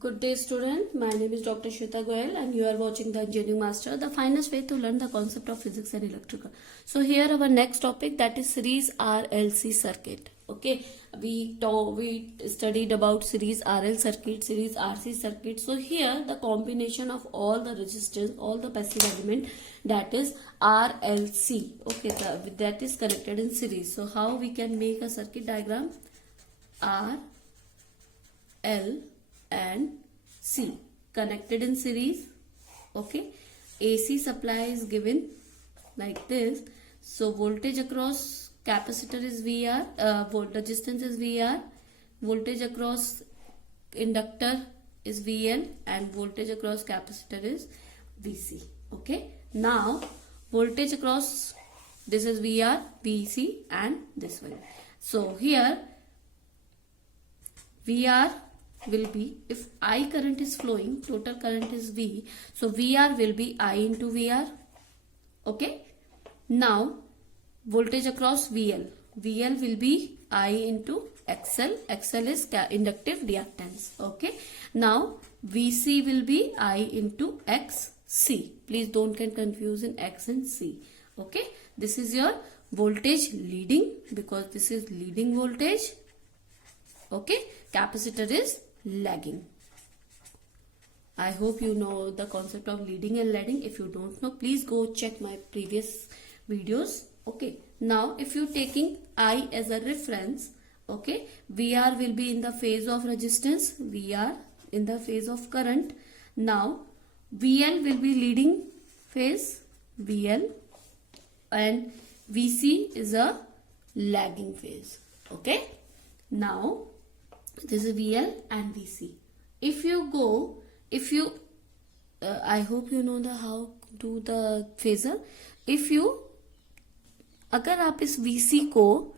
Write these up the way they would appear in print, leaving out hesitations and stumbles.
Good day, student. My name is Dr. Shweta Goyal and you are watching the Engineering Master, the finest way to learn the concept of physics and electrical. So here our next topic, that is series RLC circuit. Okay, we studied about series RL circuit, series RC circuit. So here the combination of all the resistance, all the passive element, that is RLC. Okay, that is connected in series. So how we can make a circuit diagram? R, L and C connected in series. Okay, AC supply is given like this. So voltage across capacitor is VR, resistance is VR, voltage across inductor is VL and voltage across capacitor is VC. Okay, now voltage across, this is VR, VC and this one. So here VR will be, if I current is flowing, total current is V, so VR will be I into VR. Okay, now voltage across VL, VL will be I into XL, XL is inductive reactance. Okay, now VC will be I into XC. Please don't get confused in X and C. Okay, this is your voltage leading, because this is leading voltage. Okay, capacitor is lagging. I hope you know the concept of leading and lagging. If you don't know, please go check my previous videos. Okay, now if you taking I as a reference, okay, VR will be in the phase of resistance, VR in the phase of current. Now VL will be leading phase, VL, and VC is a lagging phase. Okay, now this is VL and VC. If you go, I hope you know the how to the phasor. If you, अगर आप इस VC को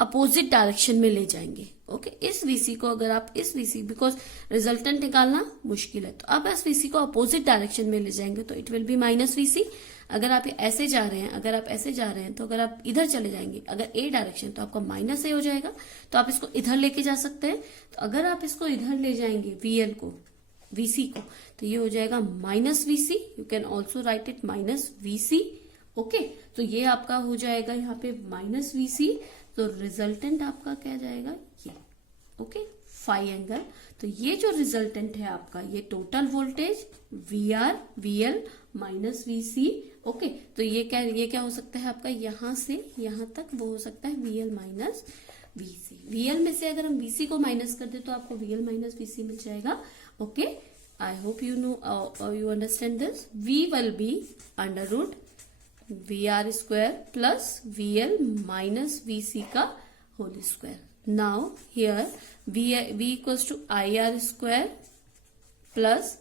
opposite direction में ले जाएंगे, okay, इस VC को अगर आप इस VC, बिकॉज रिजल्टेंट निकालना मुश्किल है, तो आप इस VC को अपोजिट डायरेक्शन में ले जाएंगे तो it will be minus VC. अगर आप ऐसे जा रहे हैं, अगर आप ऐसे जा रहे हैं, तो अगर आप इधर चले जाएंगे, अगर A डायरेक्शन, तो आपका माइनस A हो जाएगा. तो आप इसको इधर लेके जा सकते हैं. तो अगर आप इसको इधर ले जाएंगे VL को, VC को, तो ये हो जाएगा minus VC. You can also right it minus VC. Okay, तो ये आपका हो जाएगा यहाँ पे माइनस VC. तो रिजल्टेंट आपका क्या जाएगा, ये. Okay, phi angle. तो ये जो रिजल्टेंट है आपका, ये total voltage VR, VL minus VC. Okay, तो ये क्या हो सकता है आपका, यहां से यहां तक वो हो सकता है VL माइनस VC. VL में से अगर हम VC को माइनस कर दे तो आपको VL माइनस VC मिल जाएगा. Okay, I hope you know, you understand this. V will be under root VR square plus VL minus VC का whole square. Now here V equals to IR square plus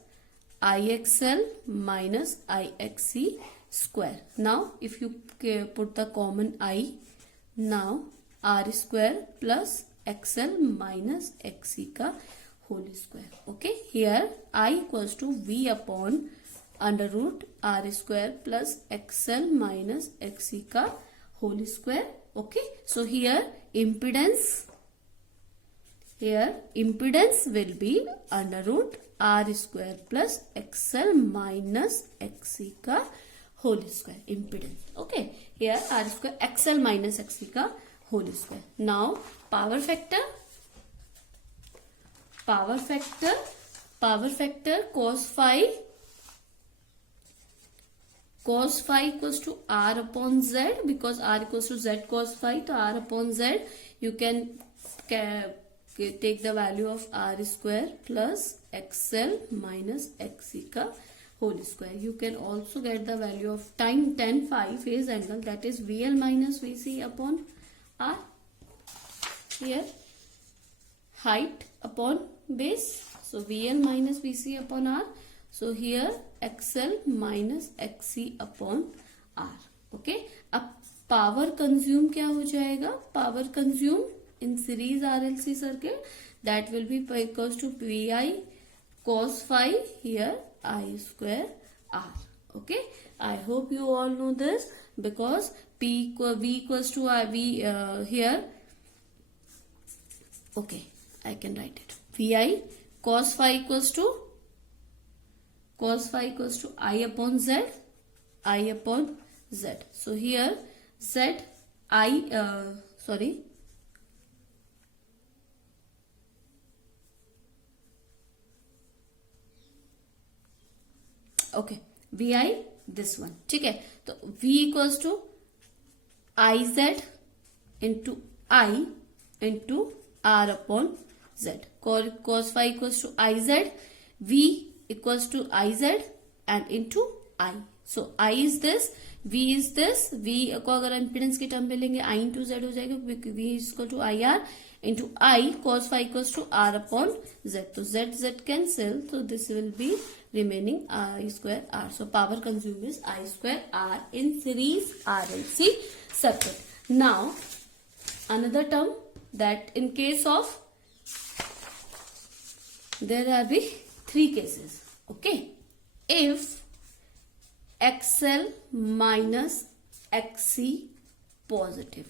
IXL minus IXC square. Now if you put the common I, now R square plus XL minus XC का whole square. Okay, here I equals to V upon under root R square plus XL minus XC का whole square. Okay, so here impedance will be under root R square plus XL minus XC का whole square, impedance. Okay, here R square XL minus XC का whole square. Now power factor cos phi equals to R upon Z, because R equals to Z cos phi, तो R upon Z you can take the value of R square plus XL minus XC का whole square. You can also get the value of tan phi phase angle, that is VL minus VC upon R. Here height upon base, so VL minus VC upon R. So here XL minus XC upon R. Okay, अब power consume क्या हो जाएगा, power consume in series RLC circuit, that will be equals to VI cos phi, here I square R. Okay, I hope you all know this, because V equals to here. Okay, I can write it. Vi cos phi equals to I upon z, I upon z. So here z I okay V I this one, ठीक है। तो v equals to I Z into I into R upon Z. cos phi equals to I Z, v equals to I Z and into I. So I is this, v is this. v को अगर impedance की term में लेंगे i into Z हो जाएगा, v is equal to I R into I cos phi equals to R upon Z. तो z cancel, तो this will be remaining I square R. So power consumed is I square R in series RLC circuit. Now another term, that in case of, there are be three cases. Okay, if XL minus XC positive.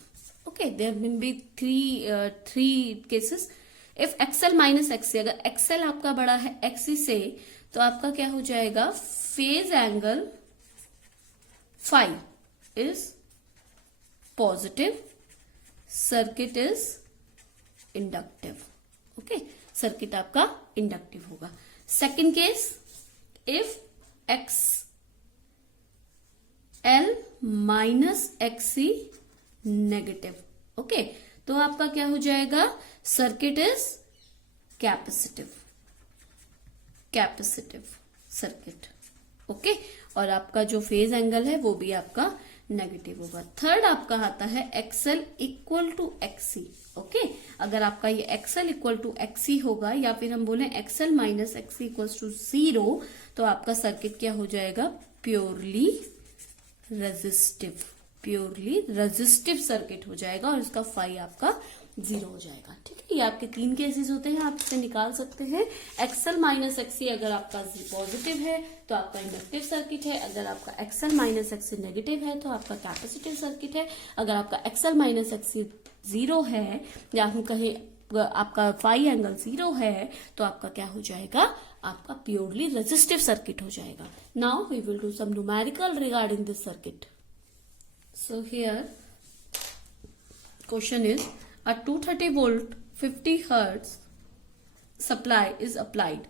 Okay, there will be three cases. If XL minus XC, अगर XL आपका बड़ा है XC से, तो आपका क्या हो जाएगा, phase angle phi is positive, circuit is inductive. Okay, circuit आपका इंडक्टिव होगा। Second case, if X L minus XC negative. Okay, तो आपका क्या हो जाएगा, circuit is capacitive circuit. Okay, और आपका जो फेज एंगल है वो भी आपका नेगेटिव होगा। थर्ड आपका आता है XL equal to XC. Okay, अगर आपका ये एक्सएल इक्वल टू एक्सी होगा, या फिर हम बोले XL minus XC equal to 0, तो आपका सर्किट क्या हो जाएगा, प्योरली रेजिस्टिव सर्किट हो जाएगा, और इसका फाई आपका 0 हो जाएगा। ठीक है, ये आपके 3 केसेस होते हैं, आप इसे निकाल सकते हैं। एक्सएल माइनस एक्सी अगर आपका पॉजिटिव है तो आपका इंडक्टिव सर्किट है, अगर आपका एक्सएल माइनस एक्सी नेगेटिव है तो आपका कैपेसिटिव सर्किट है, अगर आपका एक्सएल माइनस एक्सी 0 है, या हम कहें आपका फाई एंगल 0 है, तो आपका क्या हो जाएगा, आपका प्योरली रेजिस्टिव सर्किट हो जाएगा। Now we will do some numerical regarding this circuit. So here question is, a 230 volt 50 hertz supply is applied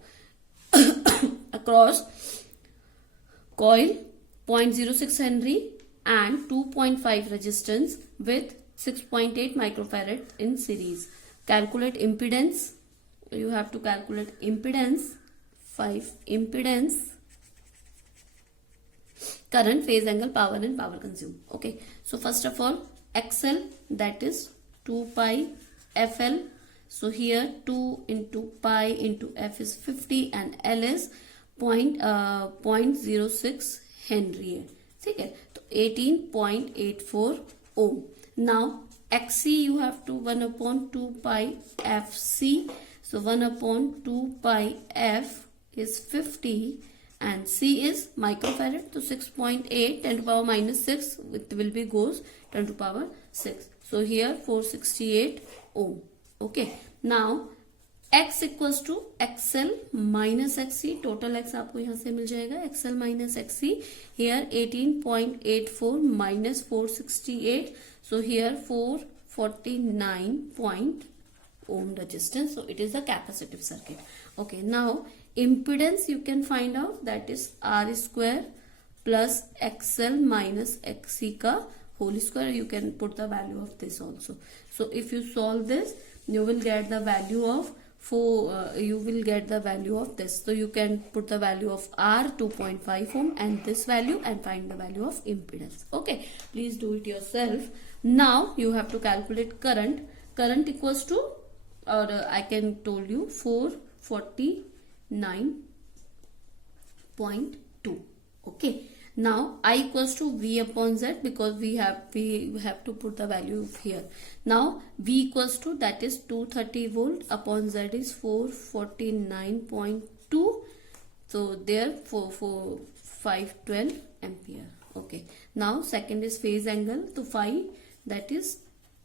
across coil 0.06 Henry and 2.5 resistance with 6.8 microfarad in series. Calculate impedance. You have to calculate impedance. 5 impedance, current, phase angle, power and power consumed. Okay, so first of all, XL, that is 2 pi FL. So here 2 into pi into F is 50 and L is 0.06 Henry है, ठीक है। तो 18.84 ohm. Now XC you have to 1 upon 2 pi FC. So 1 upon 2 pi F is 50 and C is microfarad. So 6.8 10 to power minus 6, it will be goes 10 to power 6. So here 468 ohm. Okay, now X equals to XL minus XC. Total X आपको यहाँ से मिल जाएगा, XL minus XC. Here 18.84 minus 468. So here 449 ohm resistance. So it is a capacitive circuit. Okay, now impedance you can find out, that is R square plus XL minus XC का whole square. You can put the value of this also. So if you solve this, you will get the value of this. So you can put the value of R 2.5 ohm and this value and find the value of impedance. Okay, please do it yourself. Now you have to calculate current. Current equals to, or I can told you 449.2. Okay, now I equals to V upon Z, because we have to put the value here. Now V equals to, that is 230 volt upon Z is 449.2. So there 512 ampere. Okay, now second is phase angle. So phi, that is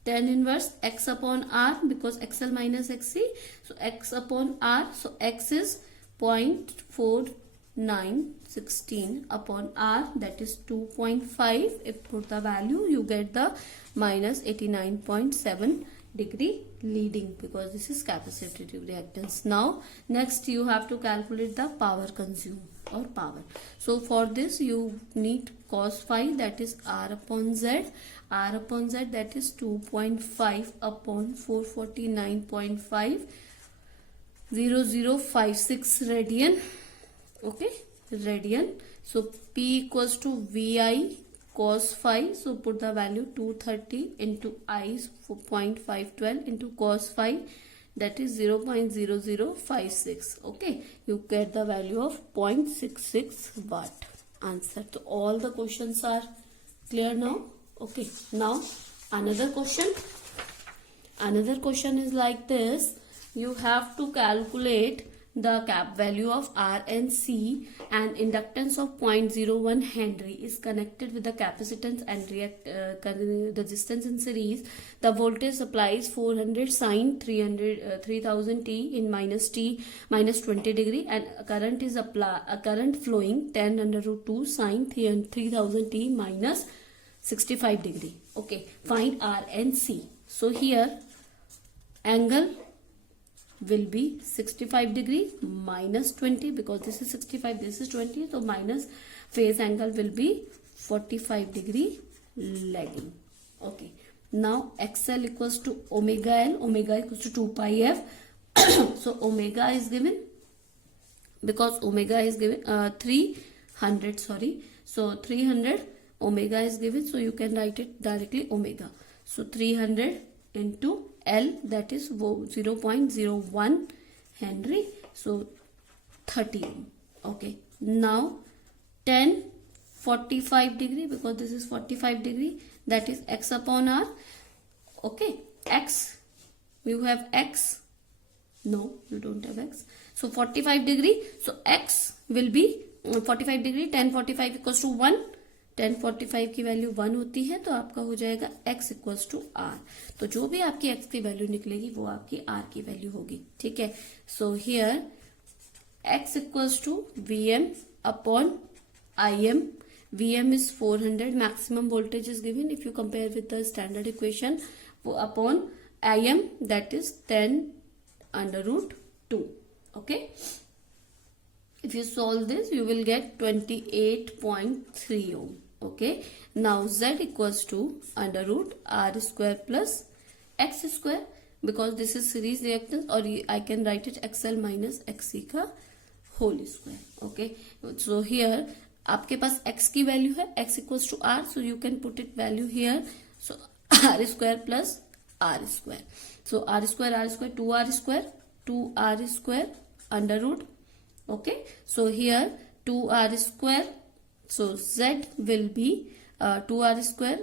tan inverse x upon r, because xl minus xc, so x upon r, so x is 0.4916 upon r, that is 2.5. if put the value, you get the minus 89.7 degree leading, because this is capacitive reactance. Now next you have to calculate the power consumed or power. So for this you need cos phi, that is r upon z. R upon z, that is 2.5 upon 449.5, 0056 radian. Okay, radian. So P equals to VI cos phi. So put the value 230 into I is 0.512 into cos phi, that is 0.0056. Okay, you get the value of 0.66 watt. Answer. So all the questions are clear now. Okay, now another question. Another question is like this. You have to calculate the cap value of R and C, and inductance of 0.01 Henry is connected with the capacitance and resistance in series. The voltage supply is 400 sine 3000 t in minus 20 degree, and current is current flowing 10 under root 2 sine 3000 t minus 65 degree. Okay, find R and C. So here angle will be 65 degree minus 20, because this is 65, this is 20, so minus phase angle will be 45 degree lagging. Okay, now XL equals to omega L, omega equals to 2 pi F. So omega is given, because omega is given 300, sorry, so 300 omega is given, so you can write it directly omega. So 300 into L, that is 0.01 Henry, so 30 ohm. Okay, now 10 45 degree, because this is 45 degree, that is x upon r. Okay, x, you have x, no you don't have x, so 45 degree, so x will be 45 degree, 10 45 equals to 1, 10 45 की value 1 होती है, तो आपका हो जाएगा x equals to r. तो जो भी आपकी x की वैल्यू निकलेगी वो आपकी r की वैल्यू होगी. ठीक है, so here x equals to Vm upon Im. Vm is 400, maximum voltage is given if you compare with the standard equation, upon Im, that is 10 under root 2. Okay, if you solve this you will get 28.3 ohm. Okay, now Z equals to under root R square plus X square, because this is series reactance, or I can write it XL minus XC का whole square. Okay, so here आपके पास x की value है, x equals to r, so you can put it value here, so r square plus r square, so r square 2r square under root. Okay, so here 2r square, so z will be 2r square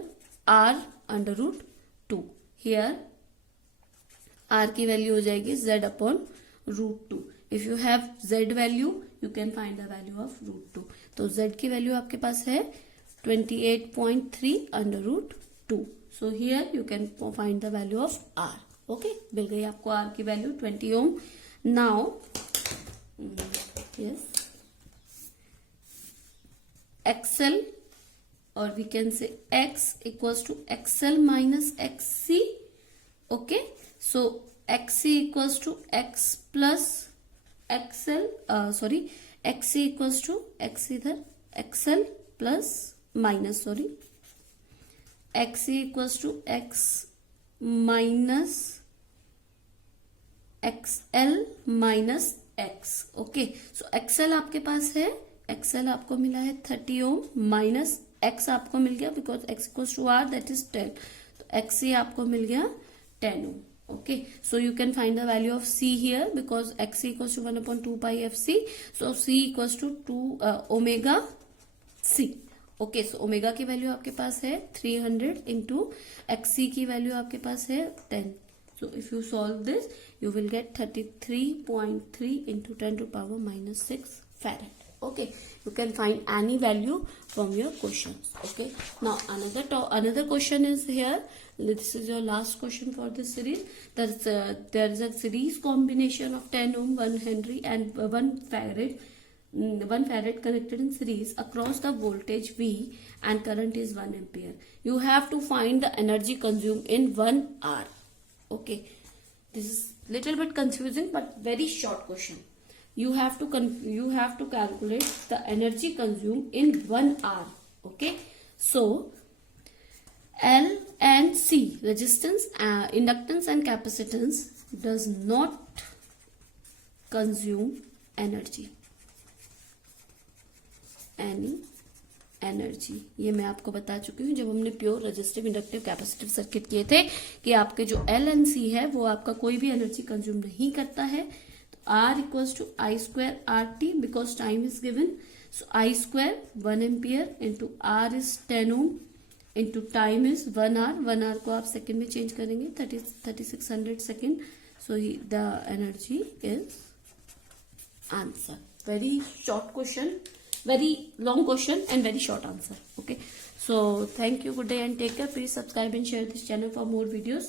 r under root 2. Here r की value हो जाएगी z upon root 2. If you have z value, you can find the value of root 2. तो z की value आपके पास है 28.3 under root 2. So here you can find the value of r. Okay, मिल गई आपको r की value 20 ohm. Now yes, XL, or we can say X equals to XL minus XC. Okay, so XC equals to X plus XL, XC equals to X इधर XL plus minus, sorry, XC equals to X minus XL minus X. Okay, so XL आपके पास है, XL आपको मिला है 30 ओम minus X आपको मिल गया, because X equals to R, that is 10, तो XC आपको मिल गया 10 ohm. Okay, so you can find the value of C here, because XC equals to 1/2 pi FC, so C equals to 2 omega C. Okay, so omega की value आपके पास है 300 into XC की value आपके पास है 10. So if you solve this, you will get 33.3 into 10 to power minus 6 farad. Okay, you can find any value from your questions. Okay, now another question is here. This is your last question for this series. There is a series combination of 10 ohm, 1 Henry, and 1 farad. 1 farad connected in series across the voltage V and current is 1 ampere. You have to find the energy consumed in 1 hour. Okay, this is little bit confusing but very short question. You have to calculate the energy consumed in 1 hour. Okay, so L and C, resistance, inductance and capacitance, does not consume energy, energy. ये मैं आपको बता चुकी हूँ जब हमने pure resistive inductive capacitive circuit किए थे कि आपके जो एल एंड सी है वो आपका कोई भी एनर्जी कंज्यूम नहीं करता है. तो R equals to I square R T, because time is given. So I square 1 ampere into R is 10 ohm into time is 1 hour. 1 hour को आप सेकेंड में चेंज करेंगे 3600 second. So the energy is answer. Very short question, very long question and very short answer. Okay, so thank you, good day and take care. Please subscribe and share this channel for more videos.